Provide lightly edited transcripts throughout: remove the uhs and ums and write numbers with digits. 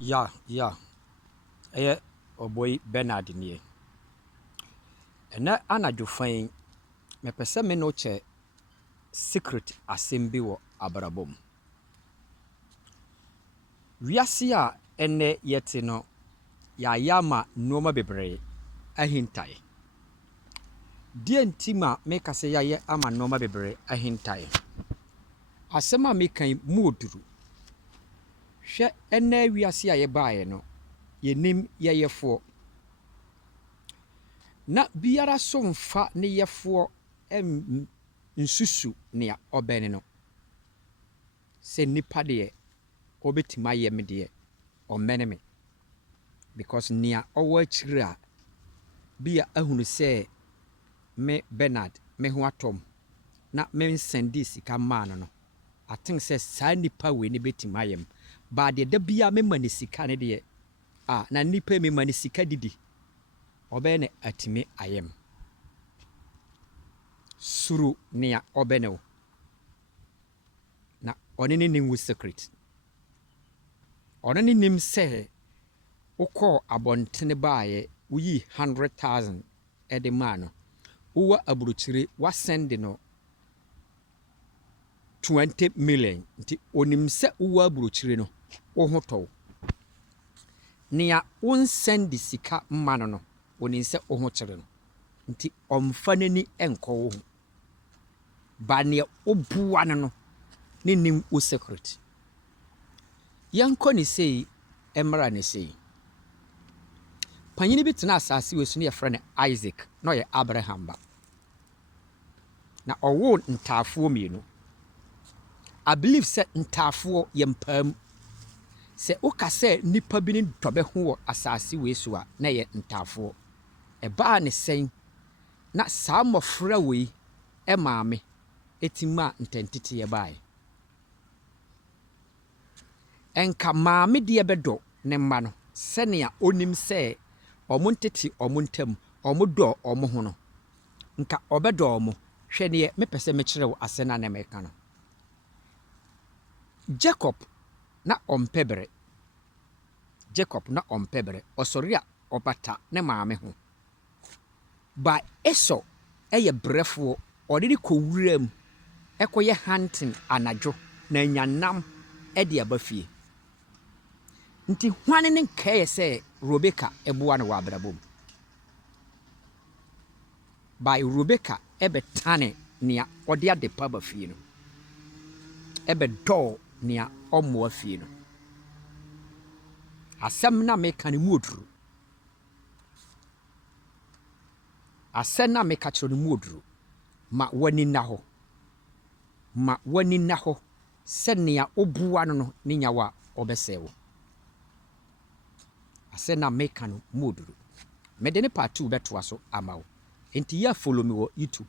Ya. Boy Bernard nie. Ena anadwo fan me pese me no che secret asɛm bi wo abrabom. Wiase a ene yete no ya yama nneɔma bebree ahintae. Die ntima me kase ya ye ama nneɔma bebree ahintae. Asɛm a mekan mu oduru. Hwɛ ene wiase a ye baaye no yenim yeyefo. Na biara so mfa ne yefo nsusu nea ɔbɛne no. Se nipa de obetima ye me de ɔmɛne me. Because nea ɔwɔ akyiri a bia ahunu sɛ me Bernard me ho atom na me nsɛnde sika maa no. I think sɛ saa nipa we ne betima yem. Ba de da bia me ma ne sika ne de na nipa me ma ne sika didi. Ɔbɛne atimi ayem. Suru nea ɔbɛne wo. Na ɔne ne nim wo secret. Ɔne ne nim sɛ wokɔ abɔntene baaye uyi 100,000 ɛde maa no. Uwa aburukyire wasende no 20 million. Nti onim sɛ uwa aburukyire no wo ho tɔw. Nea wonsende sika mma no onim sɛ wo ho kyere no. Nti ɔmfa n'ani ɛnkɔ wo ho. Ba nea obuwa no ne nim wo secret. Yankɔ ne sei emra ne sei. Panyini bi tena asase we so ne yɛfrɛ no Isaac na ɔyɛ Abraham ba. Na ɔwo ntaafoɔ mmienu. I believe sɛ ntaafoɔ yɛmpam. Sɛ woka sɛ nipa bi ne dɔbɛ ho wɔ asase we so a na yɛ ntaafoɔ. Ɛbaa ne sɛn na saa mmɔfra wei maame etima ntɛntete yɛ bae. Enka maame de bɛdɔ ne mma no sɛnea onim sɛ ɔmo ntete ɔmo ntam ɔmo dɔ ɔmo ho no. Nka ɔbɛdɔ ɔmo hwɛ ne me pese me kyerɛ wo asɛna na meka no. Jacob na ɔmpɛbrɛ. Ɔsɔre a ɔbata ne maame ho. Ba Esau ɛyɛ brɛfoɔ ɔde ne kɔwuram ɛkɔyɛ hunting anadwo na nyanam ɛde aba fie. Nti hwane ne nkɛyɛ sɛ Rebecca ɛboa no wɔ abrabom. By Rebecca ɛbɛtane nea ɔde ade pa ba fie no. Ɛbɛdɔɔ nea ɔmmoa fie no. Asɛm na meka ne mu oduru. Asɛm na meka kyerɛ no mu oduru. Ma w'ani na hɔ. Sɛ nea obuwa no ne nyawa ɔbɛsɛ wo. Asɛm na meka no mu oduru. Mede ne part 2 bɛtoa so ama wo. Enti ya follow me wɔ YouTube.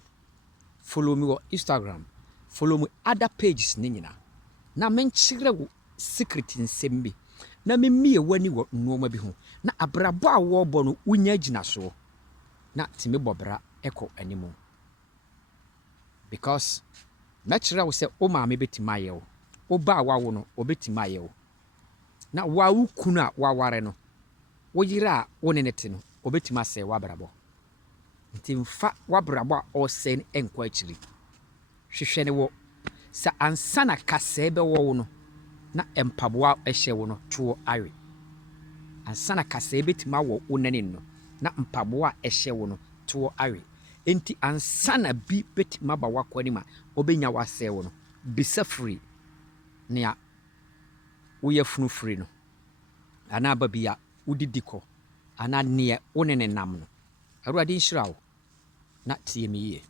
Follow me wɔ Instagram. Follow me other pages ne nyina. Na menkyerɛ wo secret nsɛm bi. Na memie w'ani wɔ nneɔma bi ho. Na abrabɔ a wɔbɔ no wonya gyina so. Na timi bɔbra ɛkɔ animu. Because mɛkyerɛ wo sɛ o maame betima ayɛ wo. O ba wawo no obetima ayɛ wo. Na wa wo kunu a waware no. Wo yire a wo ne ne te no obetima sɛ wabrabɔ. Nti mfa wabrabɔ a ɔsɛn ɛnkɔ akyiri. Hwehwɛ ne wo. Sa ansa na kasɛɛ bɛwɔ wo no. Na empaboa ɛhyɛ wo no to awe. Ansa na kasɛɛ betima wɔ wo nane no. Na mpaboa ɛhyɛ wo no to awe. Enti ansa na bi betima ba wakɔ ma obenya wasɛ wo no. Bisa free nea woyɛ funu free no. Ana ba bia wodidi kɔ. Ana nea wo ne nam no. Awurade nhyira wo. Na tie me yie.